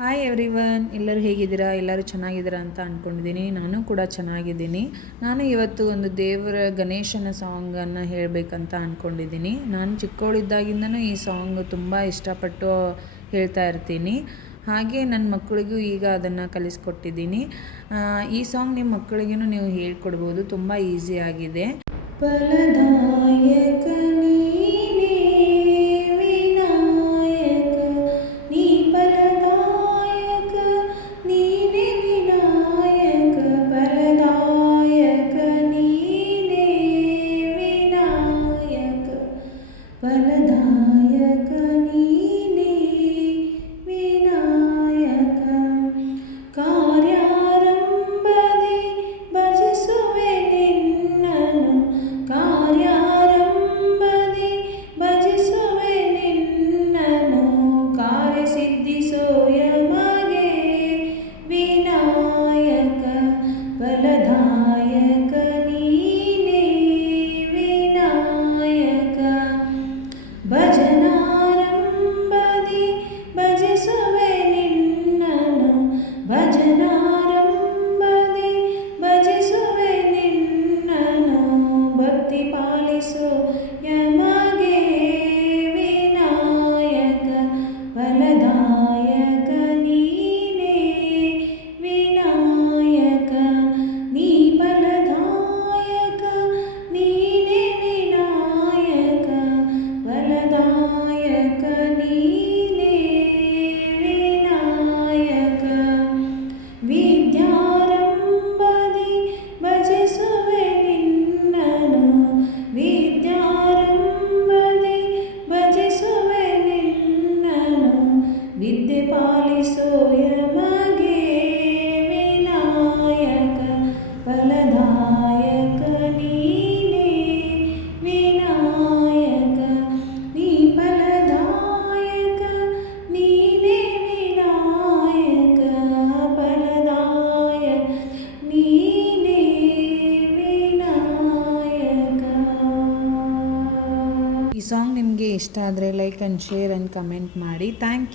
Hi everyone ಎಲ್ಲರೂ ಹೇಗಿದ್ದೀರಾ? ಎಲ್ಲರೂ ಚೆನ್ನಾಗಿದ್ದೀರಾ ಅಂತ ಅಂದ್ಕೊಂಡಿದ್ದೀನಿ ನಾನು ಕೂಡ ಚೆನ್ನಾಗಿದ್ದೀನಿ. ನಾನು ಇವತ್ತು ಒಂದು ದೇವರ ಗಣೇಶನ ಸಾಂಗನ್ನು ಹೇಳಬೇಕಂತ ಅಂದ್ಕೊಂಡಿದ್ದೀನಿ ನಾನು ಚಿಕ್ಕವಳಿದ್ದಾಗಿಂದನೂ ಈ ಸಾಂಗ್ ತುಂಬ ಇಷ್ಟಪಟ್ಟು ಹೇಳ್ತಾ ಇರ್ತೀನಿ. ಹಾಗೆ ನನ್ನ ಮಕ್ಕಳಿಗೂ ಈಗ ಅದನ್ನು ಕಲಿಸ್ಕೊಟ್ಟಿದ್ದೀನಿ. ಈ ಸಾಂಗ್ ನಿಮ್ಮ ಮಕ್ಕಳಿಗೂ ನೀವು ಹೇಳ್ಕೊಡ್ಬೋದು. ತುಂಬ ಈಸಿ ಆಗಿದೆ. ಸಾಂಗ್ ನಿಮಗೆ ಇಷ್ಟ ಆದರೆ like and share and comment ಮಾಡಿ. Thank you